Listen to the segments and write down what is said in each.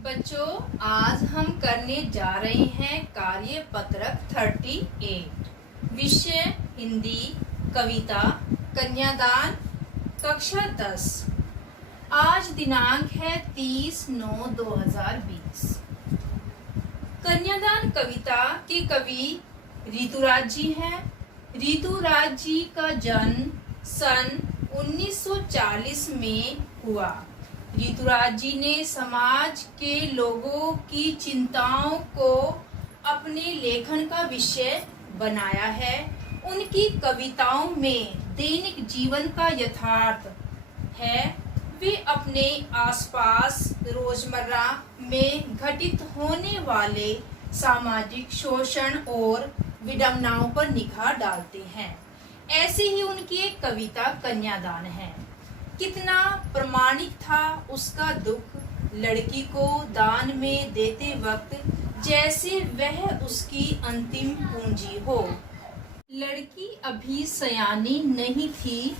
बच्चों, आज हम करने जा रहे हैं कार्य पत्रक 38। विषय हिंदी, कविता, कन्यादान, कक्षा 10। आज दिनांक है 30/9/2020। कन्यादान कविता के कवि ऋतुराज जी हैं। ऋतुराज जी का जन्म सन 1940 में हुआ। ऋतुराज जी ने समाज के लोगों की चिंताओं को अपने लेखन का विषय बनाया है। उनकी कविताओं में दैनिक जीवन का यथार्थ है। वे अपने आसपास रोजमर्रा में घटित होने वाले सामाजिक शोषण और विडंबनाओं पर निगाह डालते हैं। ऐसे ही उनकी एक कविता कन्यादान है। कितना प्रामाणिक था उसका दुख, लड़की को दान में देते वक्त, जैसे वह उसकी अंतिम पूंजी हो। लड़की अभी सयानी नहीं थी,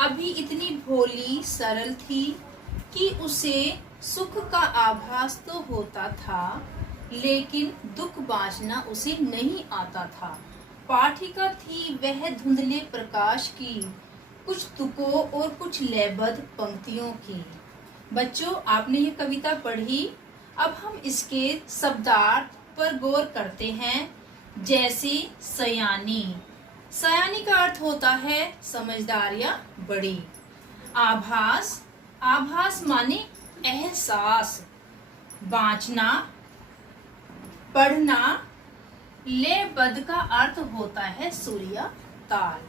अभी इतनी भोली सरल थी कि उसे सुख का आभास तो होता था, लेकिन दुख बांचना उसे नहीं आता था। पाठिका थी वह धुंधले प्रकाश की, कुछ तुकों और कुछ लयबद्ध पंक्तियों की। बच्चों, आपने ये कविता पढ़ी। अब हम इसके शब्दार्थ पर गौर करते हैं। जैसे सयानी, सयानी का अर्थ होता है समझदार या बड़ी। आभास, आभास माने एहसास। बांचना, पढ़ना। लयबद्ध का अर्थ होता है सुर या ताल।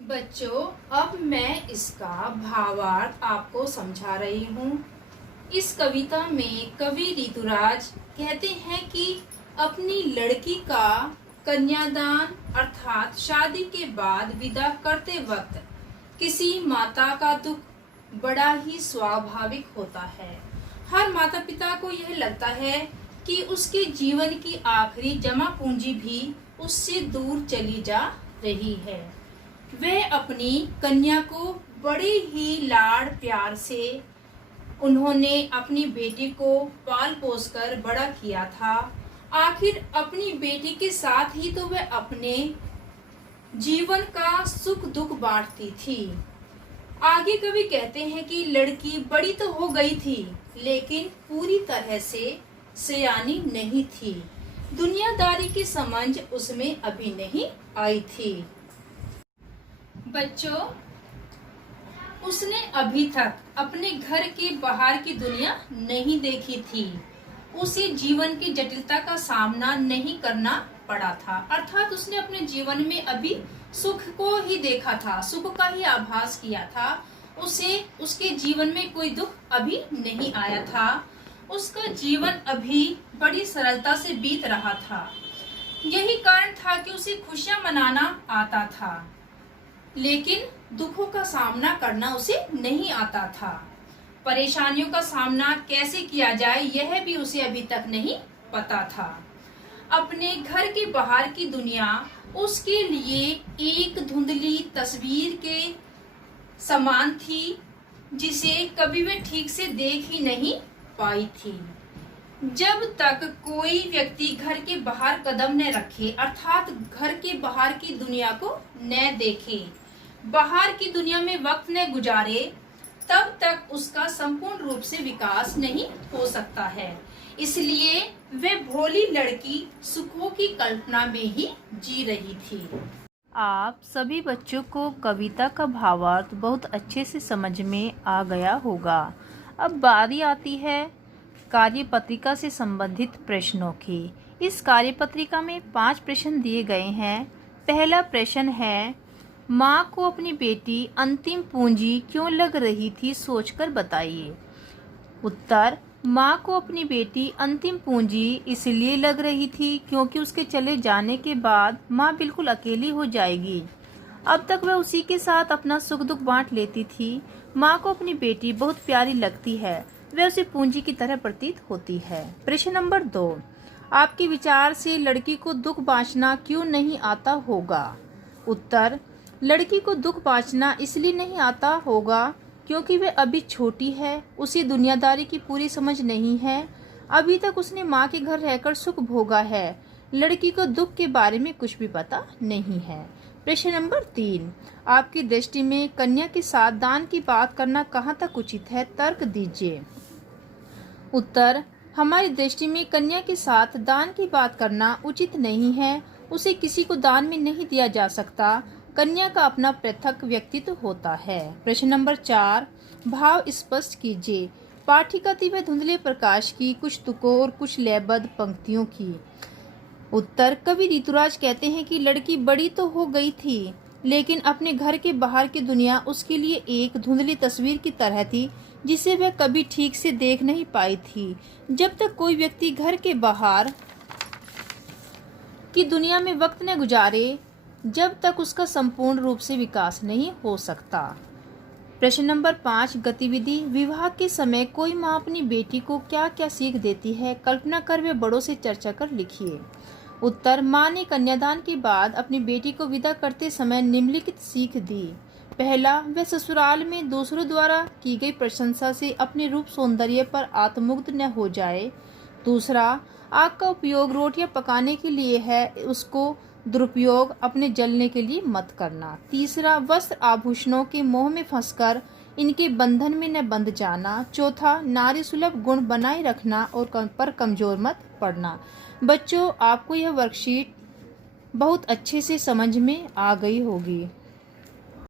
बच्चों, अब मैं इसका भावार्थ आपको समझा रही हूँ। इस कविता में कवि ऋतुराज कहते हैं कि अपनी लड़की का कन्यादान अर्थात शादी के बाद विदा करते वक्त किसी माता का दुख बड़ा ही स्वाभाविक होता है। हर माता पिता को यह लगता है कि उसके जीवन की आखिरी जमा पूंजी भी उससे दूर चली जा रही है। वह अपनी कन्या को बड़े ही लाड़ प्यार से उन्होंने अपनी बेटी को पाल पोस कर बड़ा किया था। आखिर अपनी बेटी के साथ ही तो वह अपने जीवन का सुख दुख बांटती थी। आगे कवि कहते हैं कि लड़की बड़ी तो हो गई थी, लेकिन पूरी तरह से सयानी नहीं थी। दुनियादारी की समझ उसमें अभी नहीं आई थी। बच्चों, उसने अभी तक अपने घर के बाहर की दुनिया नहीं देखी थी। उसे जीवन की जटिलता का सामना नहीं करना पड़ा था। अर्थात उसने अपने जीवन में अभी सुख को ही देखा था, सुख का ही आभास किया था। उसे उसके जीवन में कोई दुख अभी नहीं आया था। उसका जीवन अभी बड़ी सरलता से बीत रहा था। यही कारण था कि उसे खुशियां मनाना आता था, लेकिन दुखों का सामना करना उसे नहीं आता था। परेशानियों का सामना कैसे किया जाए यह भी उसे अभी तक नहीं पता था। अपने घर के बाहर की दुनिया उसके लिए एक धुंधली तस्वीर के समान थी, जिसे कभी वह ठीक से देख ही नहीं पाई थी। जब तक कोई व्यक्ति घर के बाहर कदम न रखे, अर्थात घर के बाहर की दुनिया को न देखे, बाहर की दुनिया में वक्त न गुजारे, तब तक उसका संपूर्ण रूप से विकास नहीं हो सकता है। इसलिए वह भोली लड़की सुखों की कल्पना में ही जी रही थी। आप सभी बच्चों को कविता का भावार्थ बहुत अच्छे से समझ में आ गया होगा। अब बारी आती है कार्यपत्रिका से संबंधित प्रश्नों की। इस कार्यपत्रिका में 5 प्रश्न दिए गए हैं। पहला प्रश्न है, माँ को अपनी बेटी अंतिम पूंजी क्यों लग रही थी, सोचकर बताइए। उत्तर, माँ को अपनी बेटी अंतिम पूंजी इसलिए लग रही थी क्योंकि उसके चले जाने के बाद माँ बिल्कुल अकेली हो जाएगी। अब तक वह उसी के साथ अपना सुख दुख बांट लेती थी। माँ को अपनी बेटी बहुत प्यारी लगती है, वह उसे पूंजी की तरह प्रतीत होती है। प्रश्न नंबर 2, आपके विचार से लड़की को दुख बांटना क्यों नहीं आता होगा। उत्तर, लड़की को दुख बांटना इसलिए नहीं आता होगा क्योंकि वह अभी छोटी है, उसे दुनियादारी की पूरी समझ नहीं है। अभी तक उसने माँ के घर रहकर सुख भोगा है। लड़की को दुख के बारे में कुछ भी पता नहीं है। प्रश्न नंबर 3, आपकी दृष्टि में कन्या के साथ दान की बात करना कहाँ तक उचित है? तर्क दीजिए। उत्तर, हमारी दृष्टि में कन्या के साथ दान की बात करना उचित नहीं है। उसे किसी को दान में नहीं दिया जा सकता। कन्या का अपना पृथक व्यक्तित्व होता है। प्रश्न नंबर 4, भाव स्पष्ट कीजिए। पाठिका थी वह धुंधले प्रकाश की, कुछ तुकों और कुछ लयबद्ध पंक्तियों की। उत्तर, कवि ऋतुराज कहते हैं कि लड़की बड़ी तो हो गई थी, लेकिन अपने घर के बाहर की दुनिया उसके लिए एक धुंधली तस्वीर की तरह थी, जिसे वह कभी ठीक से देख नहीं पाई थी। जब तक कोई व्यक्ति घर के बाहर की दुनिया में वक्त न गुजारे, जब तक उसका संपूर्ण रूप से विकास नहीं हो सकता। प्रश्न नंबर 5, गतिविधि। विवाह के समय कोई माँ अपनी बेटी को क्या क्या सीख देती है? कल्पना कर वे बड़ों से चर्चा कर लिखिए। उत्तर, माँ ने कन्यादान के बाद अपनी बेटी को विदा करते समय निम्नलिखित सीख दी। पहला, वह ससुराल में दूसरों द्वारा की गई प्रशंसा से अपने रूप सौंदर्य पर आत्ममुग्ध न हो जाए। दूसरा, आग का उपयोग रोटियां पकाने के लिए है, उसको दुरुपयोग अपने जलने के लिए मत करना। तीसरा, वस्त्र आभूषणों के मोह में फंसकर इनके बंधन में न बंध जाना। चौथा, नारी सुलभ गुण बनाए रखना और पर कमजोर मत पड़ना। बच्चों, आपको यह वर्कशीट बहुत अच्छे से समझ में आ गई होगी।